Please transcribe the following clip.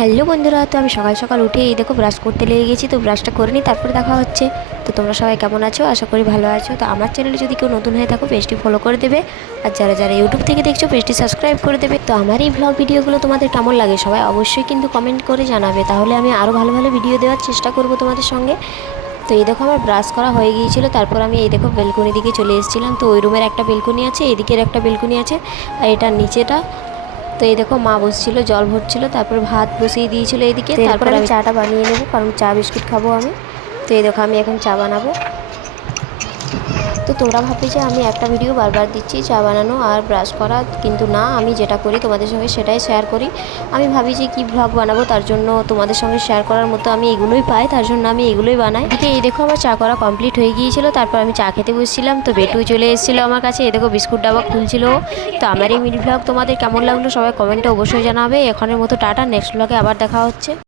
Hello বন্ধুরা, তো আমি সকাল সকাল উঠে এই দেখো ব্রাশ করতে লেগে গেছি। তো ব্রাশটা করে নিই, তারপরে দেখা হচ্ছে। তো তোমরা সবাই কেমন আছো? আশা করি ভালো আছো। তো আমার চ্যানেলে যদি কেউ নতুন হয়ে থাকো, পেজটি ফলো করে দেবে। আর যারা যারা ইউটিউব থেকে দেখছো, পেজটি সাবস্ক্রাইব করে দেবে। তো আমার এই ভ্লগ ভিডিওগুলো তোমাদের কেমন লাগে সবাই অবশ্যই কিন্তু কমেন্ট করে জানাবে, তাহলে আমি আরও ভালো ভালো ভিডিও দেওয়ার চেষ্টা করব তোমাদের সঙ্গে। তো এই দেখো আমার ব্রাশ করা হয়ে গিয়েছিলো, তারপর আমি এই দেখো বেলকনি দিকে চলে এসেছিলাম। তো ওই রুমের একটা বেলকনি আছে, এদিকের একটা বেলকনি আছে, আর এটার নিচেটা। তো এই দেখো মা বসছিল, জল ভরছিল, তারপর ভাত বসিয়ে দিয়েছিল এদিকে। তারপর আমি চাটা বানিয়ে নেবো, কারণ চা বিস্কুট খাবো আমি। তো এই দেখো আমি এখন চা বানাবো। তো তোমরা ভাববে যে আমি একটা ভিডিও বারবার দিচ্ছি চা বানানো আর ব্রাশ করা, কিন্তু না, আমি যেটা করি তোমাদের সঙ্গে সেটাই শেয়ার করি। আমি ভাবি যে কী ভ্লগ বানাবো, তার জন্য তোমাদের সঙ্গে শেয়ার করার মতো আমি এগুলোই পাই, তার জন্য আমি এগুলোই বানাই। এদিকে এই দেখো আমার চা করা কমপ্লিট হয়ে গিয়েছিল, তারপর আমি চা খেতে বসছিলাম। তো বেটু চলে এসেছিলো আমার কাছে, এই দেখো বিস্কুট ডাবা খুলছিল। তো আমার এই মিনি ভ্লগ তোমাদের কেমন লাগলো সবাই কমেন্টে অবশ্যই জানাবে। এখনের মতো টাটা, নেক্সট ভ্লগে আবার দেখা হচ্ছে।